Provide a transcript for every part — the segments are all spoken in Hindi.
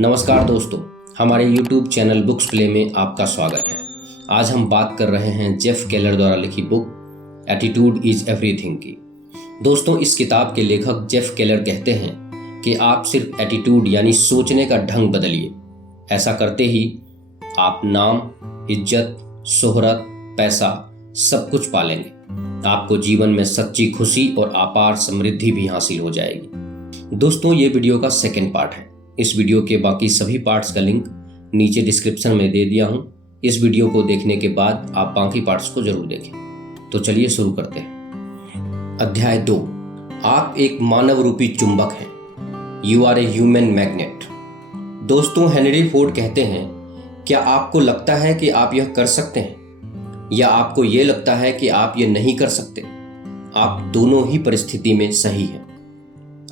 नमस्कार दोस्तों, हमारे YouTube चैनल बुक्स प्ले में आपका स्वागत है। आज हम बात कर रहे हैं जेफ केलर द्वारा लिखी बुक एटीट्यूड इज एवरीथिंग की। दोस्तों, इस किताब के लेखक जेफ केलर कहते हैं कि आप सिर्फ एटीट्यूड यानी सोचने का ढंग बदलिए। ऐसा करते ही आप नाम, इज्जत, शोहरत, पैसा सब कुछ पालेंगे। आपको जीवन में सच्ची खुशी और अपार समृद्धि भी हासिल हो जाएगी। दोस्तों, ये वीडियो का सेकंड पार्ट है। इस वीडियो के बाकी सभी पार्ट्स का लिंक नीचे डिस्क्रिप्शन में दे दिया हूं। इस वीडियो को देखने के बाद आप बाकी पार्ट्स को जरूर देखें। तो चलिए शुरू करते हैं। अध्याय 2, आप एक मानव रूपी चुंबक हैं। You are a human magnet. दोस्तों, हेनरी फोर्ड कहते हैं, क्या आपको लगता है कि आप यह कर सकते हैं, या आपको यह लगता है कि आप यह नहीं कर सकते? आप दोनों ही परिस्थिति में सही हैं।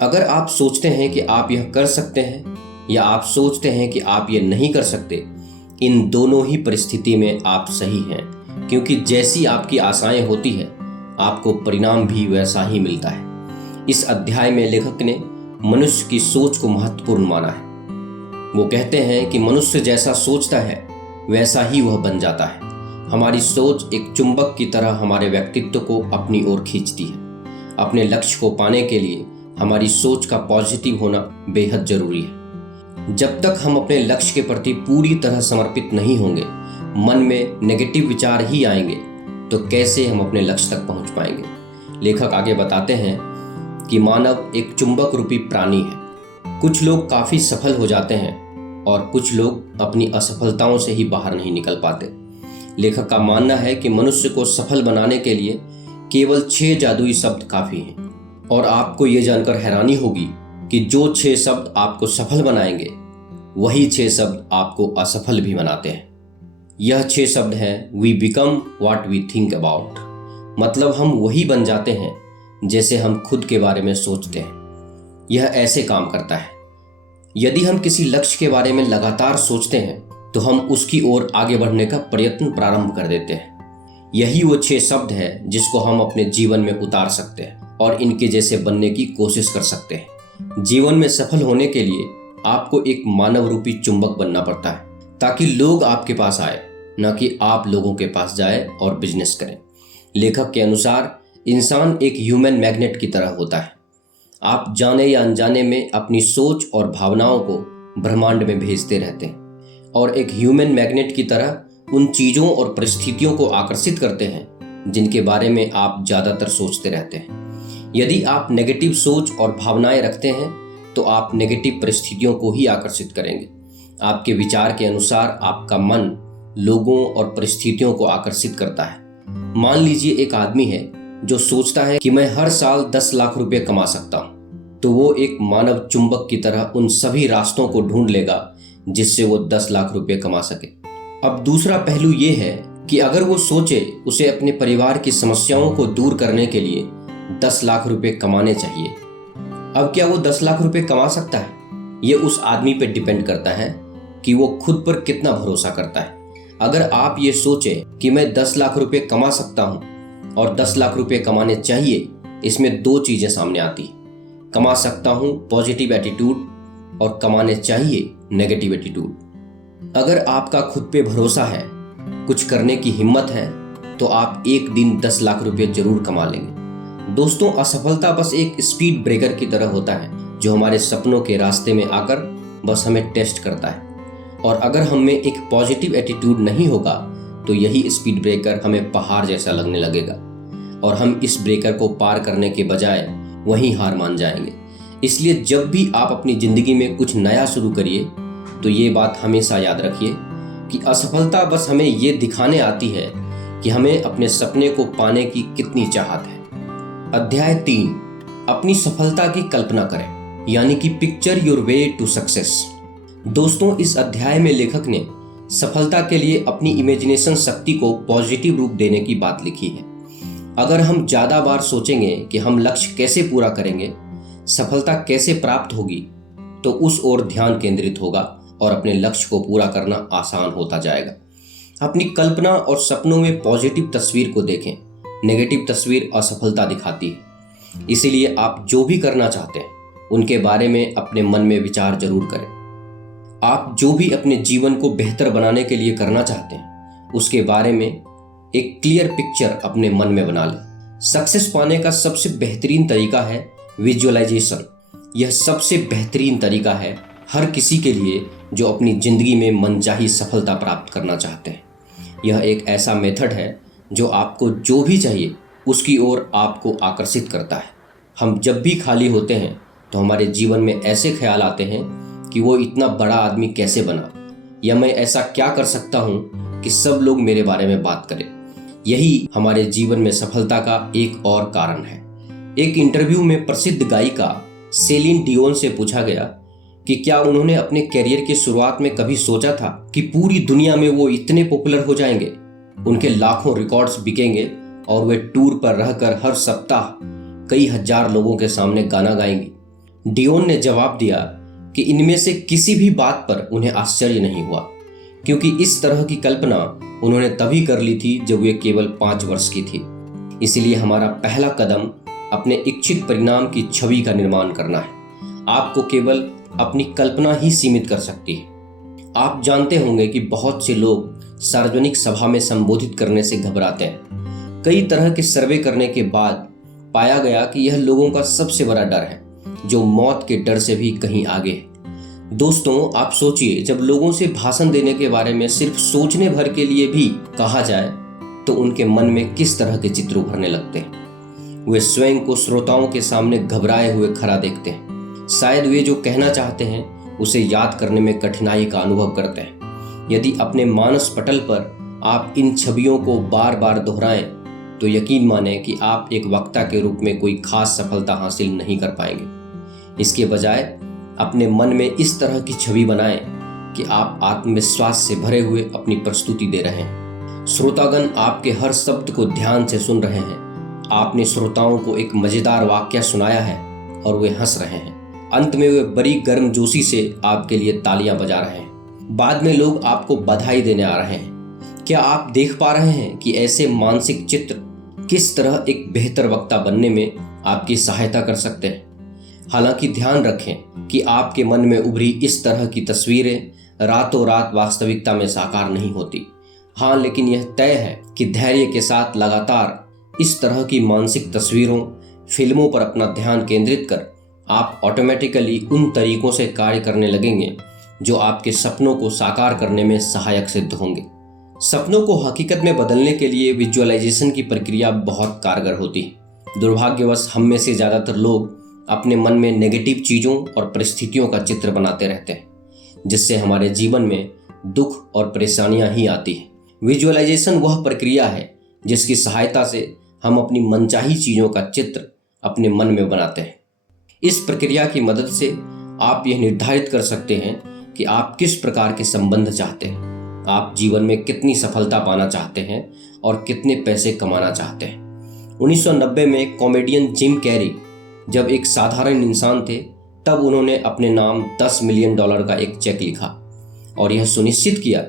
अगर आप सोचते हैं कि आप यह कर सकते हैं या आप सोचते हैं कि आप यह नहीं कर सकते, इन दोनों ही परिस्थिति में आप सही हैं, क्योंकि जैसी आपकी आशाएं होती हैं आपको परिणाम भी वैसा ही मिलता है। इस अध्याय में लेखक ने मनुष्य की सोच को महत्वपूर्ण माना है। वो कहते हैं कि मनुष्य जैसा सोचता है वैसा ही वह बन जाता है। हमारी सोच एक चुंबक की तरह हमारे व्यक्तित्व को अपनी ओर खींचती है। अपने लक्ष्य को पाने के लिए हमारी सोच का पॉजिटिव होना बेहद जरूरी है। जब तक हम अपने लक्ष्य के प्रति पूरी तरह समर्पित नहीं होंगे, मन में नेगेटिव विचार ही आएंगे, तो कैसे हम अपने लक्ष्य तक पहुंच पाएंगे? लेखक आगे बताते हैं कि मानव एक चुंबक रूपी प्राणी है। कुछ लोग काफी सफल हो जाते हैं और कुछ लोग अपनी असफलताओं से ही बाहर नहीं निकल पाते। लेखक का मानना है कि मनुष्य को सफल बनाने के लिए केवल 6 जादुई शब्द काफी हैं। और आपको ये जानकर हैरानी होगी कि जो 6 शब्द आपको सफल बनाएंगे, वही 6 शब्द आपको असफल भी बनाते हैं। यह 6 शब्द हैं, we become what we think about. मतलब हम वही बन जाते हैं जैसे हम खुद के बारे में सोचते हैं। यह ऐसे काम करता है, यदि हम किसी लक्ष्य के बारे में लगातार सोचते हैं तो हम उसकी ओर आगे बढ़ने का प्रयत्न प्रारंभ कर देते हैं। यही वो 6 शब्द हैं जिसको हम अपने जीवन में उतार सकते हैं और इनके जैसे बनने की कोशिश कर सकते हैं। जीवन में सफल होने के लिए आपको एक मानव रूपी चुंबक बनना पड़ता है, ताकि लोग आपके पास आए, न कि आप लोगों के पास जाए और बिजनेस करें। लेखक के अनुसार इंसान एक ह्यूमन मैग्नेट की तरह होता है। आप जाने या अनजाने में अपनी सोच और भावनाओं को ब्रह्मांड में भेजते रहते हैं और एक ह्यूमन मैग्नेट की तरह उन चीजों और परिस्थितियों को आकर्षित करते हैं जिनके बारे में आप ज्यादातर सोचते रहते हैं। यदि आप नेगेटिव सोच और भावनाएं रखते हैं तो आप नेगेटिव परिस्थितियों को ही आकर्षित करेंगे। आपके विचार के अनुसार आपका मन लोगों और परिस्थितियों को आकर्षित करता है। मान लीजिए एक आदमी है जो सोचता है कि मैं हर साल 10 लाख रुपए कमा सकता हूं, तो वो एक मानव चुंबक की तरह उन सभी रास्तों को ढूंढ लेगा जिससे वो 10 लाख रुपए कमा सके। अब दूसरा पहलू ये है कि अगर वो सोचे उसे अपने परिवार की समस्याओं को दूर करने के लिए 10 लाख रुपए कमाने चाहिए। अब क्या वो 10 लाख रुपए कमा सकता है? ये उस आदमी पे डिपेंड करता है कि वो खुद पर कितना भरोसा करता है। अगर आप ये सोचें कि मैं 10 लाख रुपए कमा सकता हूं और 10 लाख रुपए कमाने चाहिए, इसमें 2 चीजें सामने आती हैं। कमा सकता हूं पॉजिटिव एटीट्यूड और कमाने चाहिए नेगेटिव एटीट्यूड। अगर आपका खुद पे भरोसा है, कुछ करने की हिम्मत है, तो आप एक दिन 10 लाख रुपए जरूर कमा लेंगे। दोस्तों, असफलता बस एक स्पीड ब्रेकर की तरह होता है जो हमारे सपनों के रास्ते में आकर बस हमें टेस्ट करता है। और अगर हम में एक पॉजिटिव एटीट्यूड नहीं होगा तो यही स्पीड ब्रेकर हमें पहाड़ जैसा लगने लगेगा और हम इस ब्रेकर को पार करने के बजाय वहीं हार मान जाएंगे। इसलिए जब भी आप अपनी जिंदगी में कुछ नया शुरू करिए तो ये बात हमेशा याद रखिए कि असफलता बस हमें ये दिखाने आती है कि हमें अपने सपने को पाने की कितनी चाहत है। अध्याय 3, अपनी सफलता की कल्पना करें, यानी कि picture your way to success. दोस्तों, इस अध्याय में लेखक ने सफलता के लिए अपनी इमेजिनेशन शक्ति को पॉजिटिव रूप देने की बात लिखी है। अगर हम ज्यादा बार सोचेंगे कि हम लक्ष्य कैसे पूरा करेंगे, सफलता कैसे प्राप्त होगी, तो उस ओर ध्यान केंद्रित होगा और अपने लक्ष्य को पूरा करना आसान होता जाएगा। अपनी कल्पना और सपनों में पॉजिटिव तस्वीर को देखें। नेगेटिव तस्वीर असफलता दिखाती है। इसीलिए आप जो भी करना चाहते हैं उनके बारे में अपने मन में विचार जरूर करें। आप जो भी अपने जीवन को बेहतर बनाने के लिए करना चाहते हैं उसके बारे में एक क्लियर पिक्चर अपने मन में बना लें। सक्सेस पाने का सबसे बेहतरीन तरीका है विजुअलाइजेशन। यह सबसे बेहतरीन तरीका है हर किसी के लिए जो अपनी ज़िंदगी में मनचाही सफलता प्राप्त करना चाहते हैं। यह एक ऐसा मेथड है जो आपको जो भी चाहिए उसकी ओर आपको आकर्षित करता है। हम जब भी खाली होते हैं तो हमारे जीवन में ऐसे ख्याल आते हैं कि वो इतना बड़ा आदमी कैसे बना, या मैं ऐसा क्या कर सकता हूँ कि सब लोग मेरे बारे में बात करें। यही हमारे जीवन में सफलता का एक और कारण है। एक इंटरव्यू में प्रसिद्ध गायिका सेलिन डियोन से पूछा गया कि क्या उन्होंने अपने करियर की शुरुआत में कभी सोचा था कि पूरी दुनिया में वो इतने पॉपुलर हो जाएंगे, उनके लाखों रिकॉर्ड्स बिकेंगे और वे टूर पर रहकर हर सप्ताह कई हजार लोगों के सामने गाना गाएंगी। डियोन ने जवाब दिया कि इनमें से किसी भी बात पर उन्हें आश्चर्य नहीं हुआ, क्योंकि इस तरह की कल्पना उन्होंने तभी कर ली थी जब वे केवल 5 वर्ष की थी। इसलिए हमारा पहला कदम अपने इच्छित परिणाम की छवि का निर्माण करना है। आपको केवल अपनी कल्पना ही सीमित कर सकती है। आप जानते होंगे कि बहुत से लोग सार्वजनिक सभा में संबोधित करने से घबराते हैं। कई तरह के सर्वे करने के बाद पाया गया कि यह लोगों का सबसे बड़ा डर है, जो मौत के डर से भी कहीं आगे है। दोस्तों, आप सोचिए, जब लोगों से भाषण देने के बारे में सिर्फ सोचने भर के लिए भी कहा जाए तो उनके मन में किस तरह के चित्र उभरने लगते हैं। वे स्वयं को श्रोताओं के सामने घबराए हुए खड़ा देखते हैं। शायद वे जो कहना चाहते हैं उसे याद करने में कठिनाई का अनुभव करते हैं। यदि अपने मानस पटल पर आप इन छवियों को बार बार दोहराएं तो यकीन माने कि आप एक वक्ता के रूप में कोई खास सफलता हासिल नहीं कर पाएंगे। इसके बजाय अपने मन में इस तरह की छवि बनाएं कि आप आत्मविश्वास से भरे हुए अपनी प्रस्तुति दे रहे हैं। श्रोतागण आपके हर शब्द को ध्यान से सुन रहे हैं। आपने श्रोताओं को एक मजेदार वाक्य सुनाया है और वे हंस रहे हैं। अंत में वे बड़ी गर्मजोशी से आपके लिए तालियां बजा रहे हैं। बाद में लोग आपको बधाई देने आ रहे हैं। क्या आप देख पा रहे हैं कि ऐसे मानसिक चित्र किस तरह एक बेहतर वक्ता बनने में आपकी सहायता कर सकते हैं? हालांकि ध्यान रखें कि आपके मन में उभरी इस तरह की तस्वीरें रातों रात वास्तविकता में साकार नहीं होती। हाँ, लेकिन यह तय है कि धैर्य के साथ लगातार इस तरह की मानसिक तस्वीरों, फिल्मों पर अपना ध्यान केंद्रित कर आप ऑटोमेटिकली उन तरीकों से कार्य करने लगेंगे जो आपके सपनों को साकार करने में सहायक सिद्ध होंगे। सपनों को हकीकत में बदलने के लिए विजुअलाइजेशन की प्रक्रिया बहुत कारगर होती है। दुर्भाग्यवश हम में से ज़्यादातर लोग अपने मन में नेगेटिव चीज़ों और परिस्थितियों का चित्र बनाते रहते हैं, जिससे हमारे जीवन में दुख और परेशानियां ही आती हैं। विजुअलाइजेशन वह प्रक्रिया है जिसकी सहायता से हम अपनी मनचाही चीज़ों का चित्र अपने मन में बनाते हैं। इस प्रक्रिया की मदद से आप यह निर्धारित कर सकते हैं कि आप किस प्रकार के संबंध चाहते हैं, आप जीवन में कितनी सफलता पाना चाहते हैं और कितने पैसे कमाना चाहते हैं। 1990 में कॉमेडियन जिम कैरी जब एक साधारण इंसान थे, तब उन्होंने अपने नाम $10 मिलियन का एक चेक लिखा और यह सुनिश्चित किया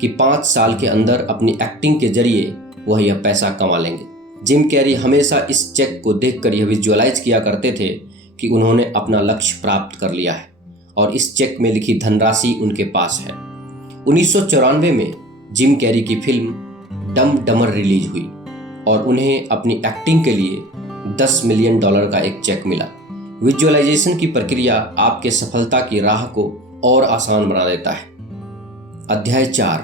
कि 5 साल के अंदर अपनी एक्टिंग के जरिए वह यह पैसा कमा लेंगे। जिम कैरी हमेशा इस चेक को देखकर यह विजुअलाइज किया करते थे कि उन्होंने अपना लक्ष्य प्राप्त कर लिया है और इस चेक में लिखी धनराशि उनके पास है। 1994 में जिम कैरी की फिल्म डम डमर रिलीज हुई और उन्हें अपनी एक्टिंग के लिए $10 मिलियन का एक चेक मिला। विजुअलाइजेशन की प्रक्रिया आपके सफलता की राह को और आसान बना देता है। अध्याय 4,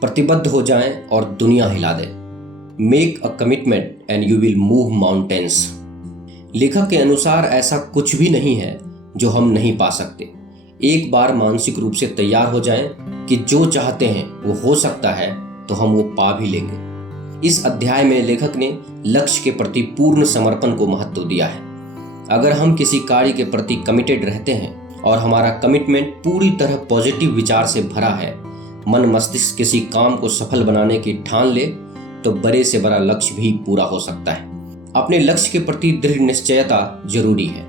प्रतिबद्ध हो जाएं और दुनिया हिला दें। Make a commitment and you will move mountains. लेखक के अनुसार ऐसा कुछ भी नहीं है जो हम नहीं पा सकते। एक बार मानसिक रूप से तैयार हो जाएं कि जो चाहते हैं वो हो सकता है तो हम वो पा भी लेंगे। इस अध्याय में लेखक ने लक्ष्य के प्रति पूर्ण समर्पण को महत्व दिया है। अगर हम किसी कार्य के प्रति कमिटेड रहते हैं और हमारा कमिटमेंट पूरी तरह पॉजिटिव विचार से भरा है, मन मस्तिष्क किसी काम को सफल बनाने की ठान ले, तो बड़े से बड़ा लक्ष्य भी पूरा हो सकता है। अपने लक्ष्य के प्रति दृढ़ निश्चयता जरूरी है,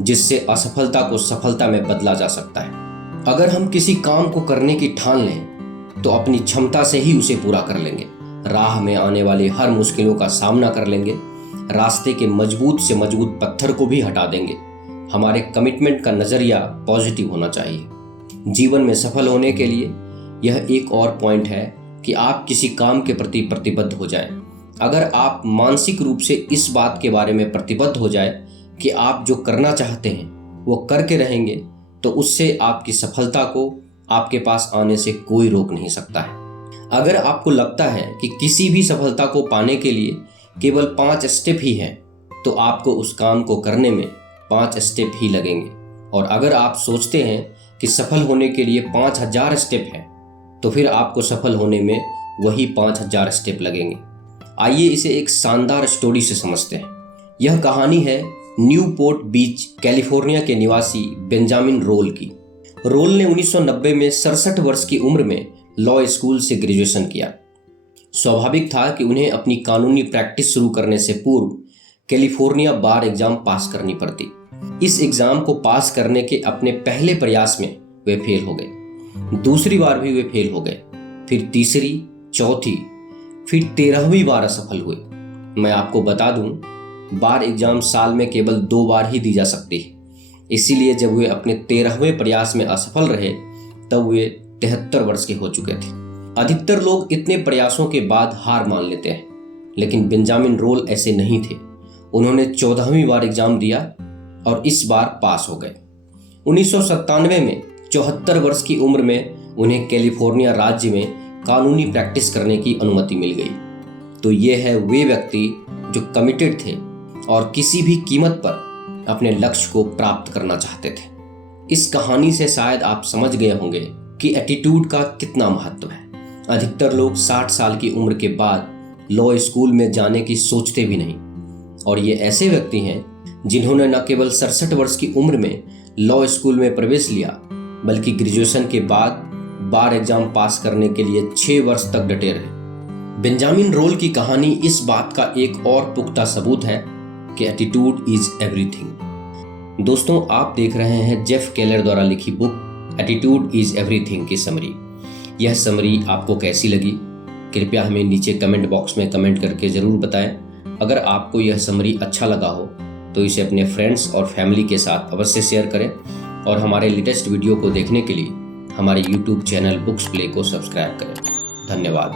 जिससे असफलता को सफलता में बदला जा सकता है। अगर हम किसी काम को करने की ठान लें तो अपनी क्षमता से ही उसे पूरा कर लेंगे। राह में आने वाली हर मुश्किलों का सामना कर लेंगे, रास्ते के मजबूत से मजबूत पत्थर को भी हटा देंगे। हमारे कमिटमेंट का नजरिया पॉजिटिव होना चाहिए। जीवन में सफल होने के लिए यह एक और पॉइंट है कि आप किसी काम के प्रति प्रतिबद्ध हो जाएं। अगर आप मानसिक रूप से इस बात के बारे में प्रतिबद्ध हो जाए कि आप जो करना चाहते हैं वो करके रहेंगे, तो उससे आपकी सफलता को आपके पास आने से कोई रोक नहीं सकता है। अगर आपको लगता है कि किसी भी सफलता को पाने के लिए केवल 5 स्टेप ही हैं, तो आपको उस काम को करने में 5 स्टेप ही लगेंगे। और अगर आप सोचते हैं कि सफल होने के लिए 5000 स्टेप हैं, तो फिर आपको सफल होने में वही 5000 स्टेप लगेंगे। आइए इसे एक शानदार स्टोरी से समझते हैं। यह कहानी है न्यूपोर्ट बीच कैलिफोर्निया के निवासी बेंजामिन रोल की। रोल ने 1990 में 67 वर्ष की उम्र में लॉ स्कूल से ग्रेजुएशन किया। स्वाभाविक था कि उन्हें अपनी कानूनी प्रैक्टिस शुरू करने से पूर्व कैलिफोर्निया बार एग्जाम पास करनी पड़ती। इस एग्जाम को पास करने के अपने पहले प्रयास में वे फेल हो गए। दूसरी बार भी वे फेल हो गए, फिर तीसरी, चौथी, फिर 13वीं बार असफल हुए। मैं आपको बता दूं, बार एग्जाम साल में केवल 2 बार ही दी जा सकती है। इसीलिए जब वे अपने 13वें प्रयास में असफल रहे, तब वे 73 वर्ष के हो चुके थे। अधिकतर लोग इतने प्रयासों के बाद हार मान लेते हैं, लेकिन बेंजामिन रोल ऐसे नहीं थे। उन्होंने 14वीं बार एग्जाम दिया और इस बार पास हो गए। 1997 में 74 वर्ष की उम्र में उन्हें कैलिफोर्निया राज्य में कानूनी प्रैक्टिस करने की अनुमति मिल गई। तो ये है वे व्यक्ति जो कमिटेड थे और किसी भी कीमत पर अपने लक्ष्य को प्राप्त करना चाहते थे। इस कहानी से शायद आप समझ गए होंगे कि एटीट्यूड का कितना महत्व है। अधिकतर लोग 60 साल की उम्र के बाद लॉ स्कूल में जाने की सोचते भी नहीं, और ये ऐसे व्यक्ति हैं जिन्होंने न केवल 67 वर्ष की उम्र में लॉ स्कूल में प्रवेश लिया, बल्कि ग्रेजुएशन के बाद बार एग्जाम पास करने के लिए 6 वर्ष तक डटे रहे। बेंजामिन रोल की कहानी इस बात का एक और पुख्ता सबूत है कि एटीट्यूड इज एवरीथिंग। दोस्तों, आप देख रहे हैं जेफ केलर द्वारा लिखी बुक एटीट्यूड इज एवरीथिंग की समरी। यह समरी आपको कैसी लगी? कृपया हमें नीचे कमेंट बॉक्स में कमेंट करके ज़रूर बताएं। अगर आपको यह समरी अच्छा लगा हो तो इसे अपने फ्रेंड्स और फैमिली के साथ अवश्य शेयर करें, और हमारे लेटेस्ट वीडियो को देखने के लिए हमारे YouTube चैनल बुक्स प्ले को सब्सक्राइब करें। धन्यवाद।